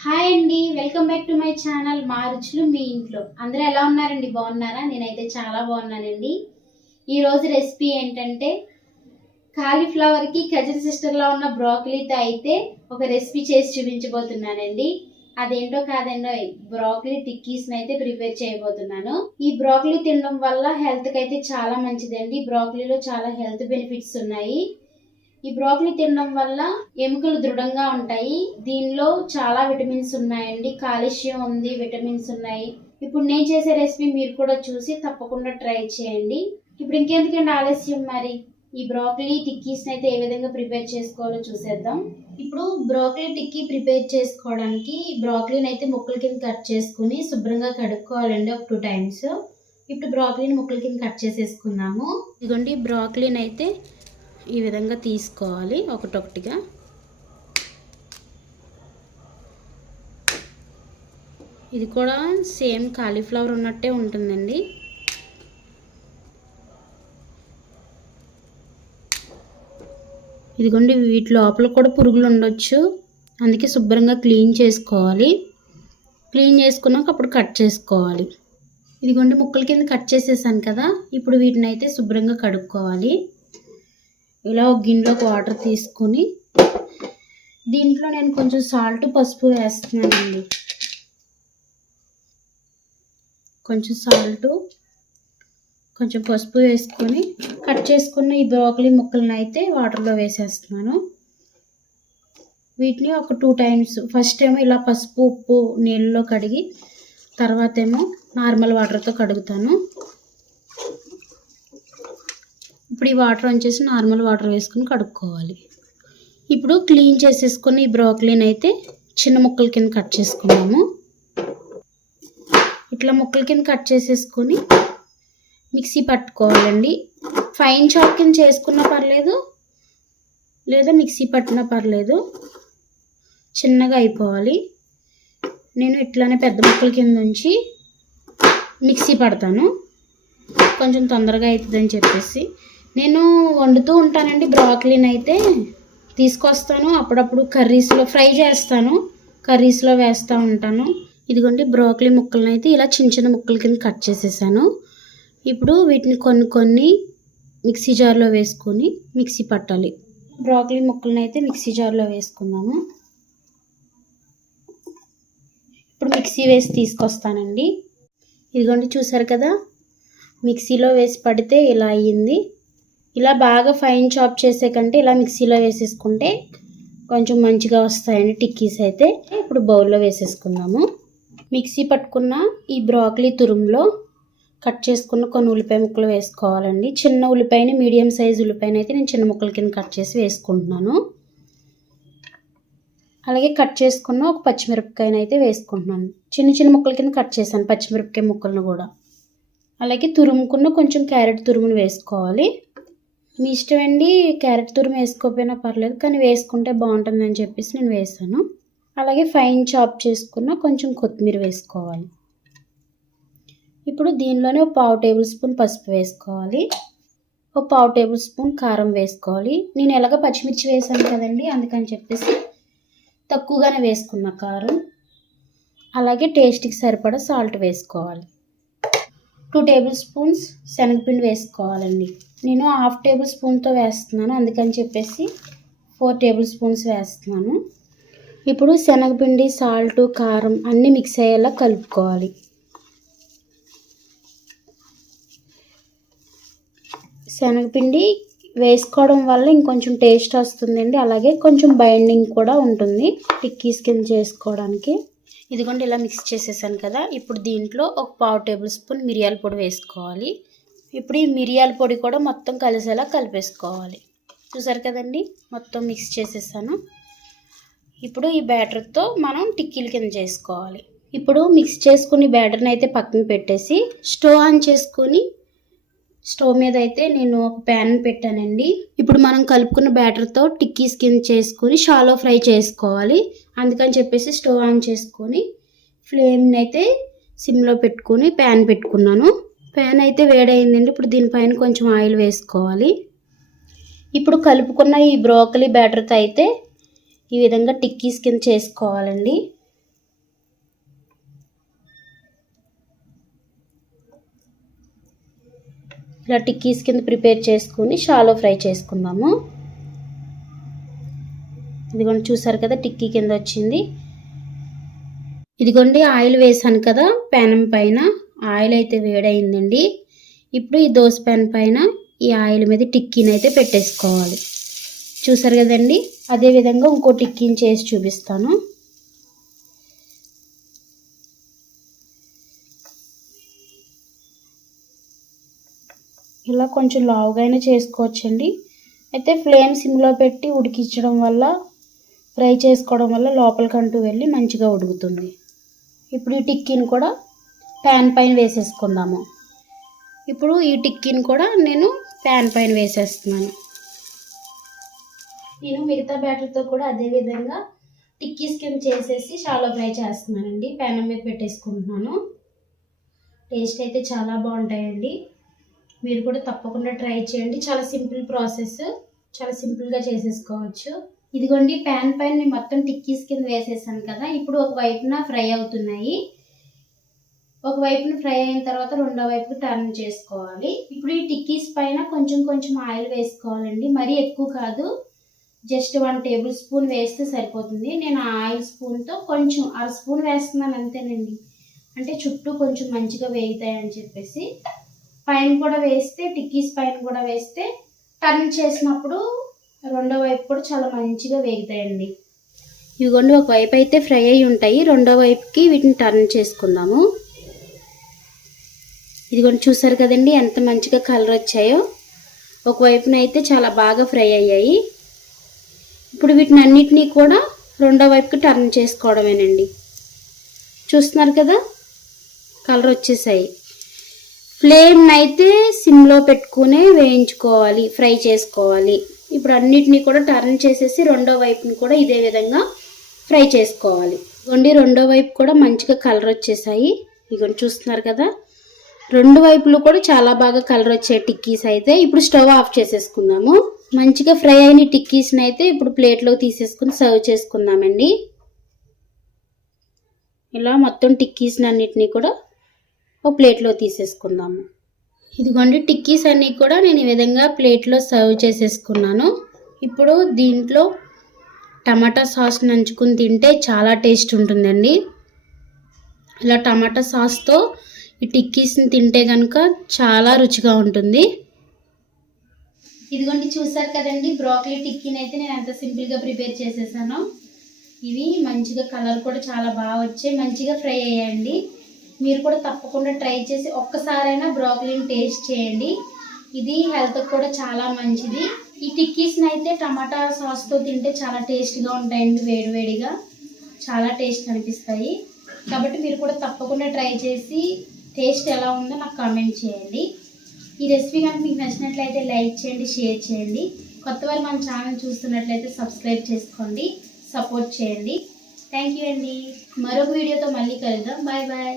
Hi అండి welcome back to my channel మా రుచులు మీ ఇంట్లో. అందరూ ఎలా ఉన్నారండి? బాగున్నారా? నేనైతే చాలా బాగున్నానండి. ఈరోజు రెసిపీ ఏంటంటే కాలీఫ్లవర్కి కజిన్ సిస్టర్లో ఉన్న బ్రాకలీతో అయితే ఒక రెసిపీ చేసి చూపించబోతున్నానండి. అదేంటో కాదండో బ్రాకలీ టిక్కీస్ని అయితే ప్రిపేర్ చేయబోతున్నాను. ఈ బ్రాకలీ తినడం వల్ల హెల్త్కి అయితే చాలా మంచిదండి. బ్రాకలీలో చాలా హెల్త్ బెనిఫిట్స్ ఉన్నాయి. ఈ బ్రోకలీ తినడం వల్ల ఎముకలు దృఢంగా ఉంటాయి. దీనిలో చాలా విటమిన్స్ ఉన్నాయండి. కాల్షియం ఉంది విటమిన్స్ ఉన్నాయి. ఇప్పుడు నేను చేసే రెసిపీ మీరు కూడా చూసి తప్పకుండా ట్రై చేయండి. ఇప్పుడు ఇంకెందుకండి ఆలస్యం మరి? ఈ బ్రోకలీ టిక్కీస్ని అయితే ఏ విధంగా ప్రిపేర్ చేసుకోవాలో చూసేద్దాం. ఇప్పుడు బ్రోకలీ టిక్కీ ప్రిపేర్ చేసుకోవడానికి బ్రోకలీని అయితే ముక్కల కింద కట్ చేసుకుని శుభ్రంగా కడుక్కోవాలండి ఒక టూ టైమ్స్. ఇప్పుడు బ్రోకలీని ముక్కల కింద కట్ చేసేసుకున్నాము. ఇదిగోండి బ్రోకలీని అయితే ఈ విధంగా తీసుకోవాలి ఒకటొకటిగా. ఇది కూడా సేమ్ కాలీఫ్లవర్ ఉన్నట్టే ఉంటుందండి. ఇదిగోండి వీటి లోపల కూడా పురుగులు ఉండొచ్చు. అందుకే శుభ్రంగా క్లీన్ చేసుకోవాలి. క్లీన్ చేసుకున్నాక అప్పుడు కట్ చేసుకోవాలి. ఇదిగోండి ముక్కల కింద కట్ చేసేసాను కదా. ఇప్పుడు వీటిని అయితే శుభ్రంగా కడుక్కోవాలి. ఇలా ఒక గిన్నెలోకి వాటర్ తీసుకొని దీంట్లో నేను కొంచెం సాల్ట్ పసుపు వేస్తున్నానండి. కొంచెం సాల్ట్ కొంచెం పసుపు వేసుకొని కట్ చేసుకున్న ఈ బ్రోకలీ ముక్కలను అయితే వాటర్లో వేసేస్తున్నాను. వీటిని ఒక టూ టైమ్స్ ఫస్ట్ ఏమో ఇలా పసుపు ఉప్పు నీళ్ళలో కడిగి తర్వాత ఏమో నార్మల్ వాటర్తో కడుగుతాను. ఇప్పుడు ఈ వాటర్ ఆన్ చేసి నార్మల్ వాటర్ వేసుకుని కడుక్కోవాలి. ఇప్పుడు క్లీన్ చేసేసుకుని ఈ బ్రోకలీని అయితే చిన్న ముక్కల కింద కట్ చేసుకున్నాము. ఇట్లా ముక్కల కింద కట్ చేసేసుకొని మిక్సీ పట్టుకోవాలండి. ఫైన్ చాప్ కింద చేసుకున్నా పర్లేదు లేదా మిక్సీ పట్టినా పర్లేదు చిన్నగా అయిపోవాలి. నేను ఇట్లానే పెద్ద ముక్కల కింద ఉంచి మిక్సీ పడతాను. కొంచెం తొందరగా అవుతుందని చెప్పేసి నేను వండుతూ ఉంటానండి బ్రాకలీని అయితే. తీసుకొస్తాను. అప్పుడప్పుడు కర్రీస్లో ఫ్రై చేస్తాను. కర్రీస్లో వేస్తూ ఉంటాను. ఇదిగోండి బ్రోకలీ ముక్కలను అయితే ఇలా చిన్న చిన్న ముక్కల కింద కట్ చేసేసాను. ఇప్పుడు వీటిని కొన్ని కొన్ని మిక్సీ జార్లో వేసుకొని మిక్సీ పట్టాలి. బ్రాకలీ ముక్కలను అయితే మిక్సీ జార్లో వేసుకుందాము. ఇప్పుడు మిక్సీ వేసి తీసుకొస్తానండి. ఇదిగోండి చూసారు కదా? మిక్సీలో వేసి పడితే ఇలా అయ్యింది. ఇలా బాగా ఫైన్ చాప్ చేసే కంటే ఇలా మిక్సీలో వేసేసుకుంటే కొంచెం మంచిగా వస్తాయండి టిక్కీస్ అయితే ఇప్పుడు బౌల్లో వేసేసుకుందాము. మిక్సీ పట్టుకున్న ఈ బ్రాకలీ తురుములో కట్ చేసుకున్న కొన్ని ఉల్లిపాయ ముక్కలు వేసుకోవాలండి. చిన్న ఉల్లిపాయని మీడియం సైజ్ ఉల్లిపాయని అయితే నేను చిన్న ముక్కల కింద కట్ చేసి వేసుకుంటున్నాను. అలాగే కట్ చేసుకున్న ఒక పచ్చిమిరపకాయని అయితే వేసుకుంటున్నాను. చిన్న చిన్న ముక్కల కింద కట్ చేశాను పచ్చిమిరపకాయ ముక్కలను కూడా. అలాగే తురుముకున్న కొంచెం క్యారెట్ తురుమును వేసుకోవాలి. మీ ఇష్టం అండి క్యారెట్ తురుము వేసుకోకపోయినా పర్లేదు కానీ వేసుకుంటే బాగుంటుందని చెప్పేసి నేను వేసాను. అలాగే ఫైన్ చాప్ చేసుకున్న కొంచెం కొత్తిమీర వేసుకోవాలి. ఇప్పుడు దీనిలోనే ఒక పావు టేబుల్ స్పూన్ పసుపు వేసుకోవాలి. ఒక పావు టేబుల్ స్పూన్ కారం వేసుకోవాలి. నేను ఎలాగ పచ్చిమిర్చి వేసాను కదండి అందుకని చెప్పేసి తక్కువగానే వేసుకున్న కారం. అలాగే టేస్ట్కి సరిపడా సాల్ట్ వేసుకోవాలి. టూ టేబుల్ స్పూన్స్ శనగపిండి వేసుకోవాలండి. నేను హాఫ్ టేబుల్ స్పూన్తో వేస్తున్నాను. అందుకని చెప్పేసి ఫోర్ టేబుల్ స్పూన్స్ వేస్తున్నాను. ఇప్పుడు శనగపిండి సాల్ట్ కారం అన్నీ మిక్స్ అయ్యేలా కలుపుకోవాలి. శనగపిండి వేసుకోవడం వల్ల ఇంకొంచెం టేస్ట్ వస్తుందండి. అలాగే కొంచెం బైండింగ్ కూడా ఉంటుంది. టిక్కీస్ కింద చేసుకోవడానికి. ఇదిగోండి ఇలా మిక్స్ చేసేసాను కదా. ఇప్పుడు దీంట్లో ఒక పావు టేబుల్ స్పూన్ మిరియాల పొడి వేసుకోవాలి. ఇప్పుడు ఈ మిరియాల పొడి కూడా మొత్తం కలిసేలా కలిపేసుకోవాలి. చూసారు కదండి? మొత్తం మిక్స్ చేసేసాను. ఇప్పుడు ఈ బ్యాటర్తో మనం టిక్కీల కింద చేసుకోవాలి. ఇప్పుడు మిక్స్ చేసుకుని బ్యాటర్ని అయితే పక్కన పెట్టేసి స్టవ్ ఆన్ చేసుకొని స్టవ్ మీద అయితే నేను ఒక ప్యాన్ పెట్టానండి. ఇప్పుడు మనం కలుపుకున్న బ్యాటర్తో టిక్కీస్ కింద చేసుకొని షాలో ఫ్రై చేసుకోవాలి. అందుకని చెప్పేసి స్టవ్ ఆన్ చేసుకొని ఫ్లేమ్ని అయితే సిమ్లో పెట్టుకొని ప్యాన్ పెట్టుకున్నాను. ప్యాన్ అయితే వేడైందండి. ఇప్పుడు దీనిపైన కొంచెం ఆయిల్ వేసుకోవాలి. ఇప్పుడు కలుపుకున్న ఈ బ్రోకలీ బ్యాటర్తో అయితే ఈ విధంగా టిక్కీస్ కింద చేసుకోవాలండి. ఇలా టిక్కీస్ కింద ప్రిపేర్ చేసుకుని షాలో ఫ్రై చేసుకుందాము. ఇదిగోండి చూసారు కదా టిక్కీ కింద వచ్చింది. ఇదిగోండి ఆయిల్ వేసాను కదా ప్యానం పైన. ఆయిల్ అయితే వేడైందండి. ఇప్పుడు ఈ దోశ ప్యాన్ పైన ఈ ఆయిల్ మీద టిక్కీని అయితే పెట్టేసుకోవాలి. చూసారు కదండి అదేవిధంగా ఇంకో టిక్కీని చేసి చూపిస్తాను. ఇలా కొంచెం లావుగానే చేసుకోవచ్చండి. అయితే ఫ్లేమ్ సిమ్లో పెట్టి ఉడికించడం వల్ల ఫ్రై చేసుకోవడం వల్ల లోపలికంటూ వెళ్ళి మంచిగా ఉడుకుతుంది. ఇప్పుడు ఈ టిక్కీని కూడా ప్యాన్ పైన వేసేసుకుందాము. ఇప్పుడు ఈ టిక్కీని కూడా నేను ప్యాన్ పైన వేసేస్తున్నాను. నేను మిగతా బ్యాటర్తో కూడా అదే విధంగా టిక్కీ కింద చేసేసి షాలో ఫ్రై చేస్తున్నానండి. ప్యాన్ మీద పెట్టేసుకుంటున్నాను. టేస్ట్ అయితే చాలా బాగుంటాయండి. మీరు కూడా తప్పకుండా ట్రై చేయండి. చాలా సింపుల్ ప్రాసెస్. చాలా సింపుల్గా చేసేసుకోవచ్చు. ఇదిగోండి ప్యాన్ పైన నేను మొత్తం టిక్కీస్ కింద వేసేసాను కదా ఇప్పుడు ఒక వైపున ఫ్రై అవుతున్నాయి. ఒక వైపున ఫ్రై అయిన తర్వాత రెండో వైపు టర్న్ చేసుకోవాలి. ఇప్పుడు ఈ టిక్కీస్ పైన కొంచెం కొంచెం ఆయిల్ వేసుకోవాలండి. మరీ ఎక్కువ కాదు జస్ట్ వన్ టేబుల్ స్పూన్ వేస్తే సరిపోతుంది. నేను ఆ ఆయిల్ స్పూన్తో కొంచెం అర స్పూన్ వేస్తున్నాను అంతేనండి. అంటే చుట్టూ కొంచెం మంచిగా వేగుతాయని చెప్పేసి. పైన కూడా వేస్తే టిక్కీస్ పైన కూడా వేస్తే టర్న్ చేసినప్పుడు రెండో వైపు కూడా చాలా మంచిగా వేగుతాయండి. ఇవిగోండి ఒక వైపు అయితే ఫ్రై అయి ఉంటాయి. రెండో వైపుకి వీటిని టర్న్ చేసుకుందాము. ఇదిగోండి చూసారు కదండి ఎంత మంచిగా కలర్ వచ్చాయో. ఒకవైపున అయితే చాలా బాగా ఫ్రై అయ్యాయి. ఇప్పుడు వీటిని అన్నిటినీ కూడా రెండో వైపుకి టర్న్ చేసుకోవడమేనండి. చూస్తున్నారు కదా కలర్ వచ్చేసాయి. ఫ్లేమ్ అయితే సిమ్లో పెట్టుకునే వేయించుకోవాలి ఫ్రై చేసుకోవాలి. ఇప్పుడు అన్నిటినీ కూడా టర్న్ చేసేసి రెండో వైపుని కూడా ఇదే విధంగా ఫ్రై చేసుకోవాలి. ఇదిగోండి రెండో వైపు కూడా మంచిగా కలర్ వచ్చేసాయి. ఇదిగోండి చూస్తున్నారు కదా? రెండు వైపులు కూడా చాలా బాగా కలర్ వచ్చే టిక్కీస్ అయితే. ఇప్పుడు స్టవ్ ఆఫ్ చేసేసుకుందాము. మంచిగా ఫ్రై అయిన టిక్కీస్ని అయితే ఇప్పుడు ప్లేట్లో తీసేసుకుని సర్వ్ చేసుకుందామండి. ఇలా మొత్తం టిక్కీస్ని అన్నిటినీ కూడా ఒక ప్లేట్లో తీసేసుకుందాము. ఇదిగోండి టిక్కీస్ అన్నీ కూడా నేను ఈ విధంగా ప్లేట్లో సర్వ్ చేసేసుకున్నాను. ఇప్పుడు దీంట్లో టమాటా సాస్ నంచుకుని తింటే చాలా టేస్ట్ ఉంటుందండి. ఇలా టమాటా సాస్తో ఈ టిక్కీస్ని తింటే కనుక చాలా రుచిగా ఉంటుంది. ఇదిగోండి చూసారు కదండి బ్రోకలీ టిక్కీని అయితే నేను ఎంత సింపుల్గా ప్రిపేర్ చేసేసాను. ఇవి మంచిగా కలర్ కూడా చాలా బాగా వచ్చాయి. మంచిగా ఫ్రై అయ్యాయండి. మీరు కూడా తప్పకుండా ట్రై చేసి ఒక్కసారైనా బ్రోకలీని టేస్ట్ చేయండి. ఇది హెల్త్కి కూడా చాలా మంచిది. ఈ టిక్కీస్ని అయితే టమాటా సాస్తో తింటే చాలా టేస్ట్గా ఉంటాయండి వేడివేడిగా. చాలా టేస్ట్ అనిపిస్తాయి. కాబట్టి మీరు కూడా తప్పకుండా ట్రై చేసి టేస్ట్ ఎలా ఉందో నాకు కామెంట్ చేయండి. ఈ రెసిపీ కానీ మీకు నచ్చినట్లయితే లైక్ చేయండి షేర్ చేయండి. కొత్త వారు మన ఛానల్ చూస్తున్నట్లయితే సబ్స్క్రైబ్ చేసుకోండి సపోర్ట్ చేయండి. థ్యాంక్ యూ అండి. మరొక వీడియోతో మళ్ళీ కలుద్దాం. Bye bye.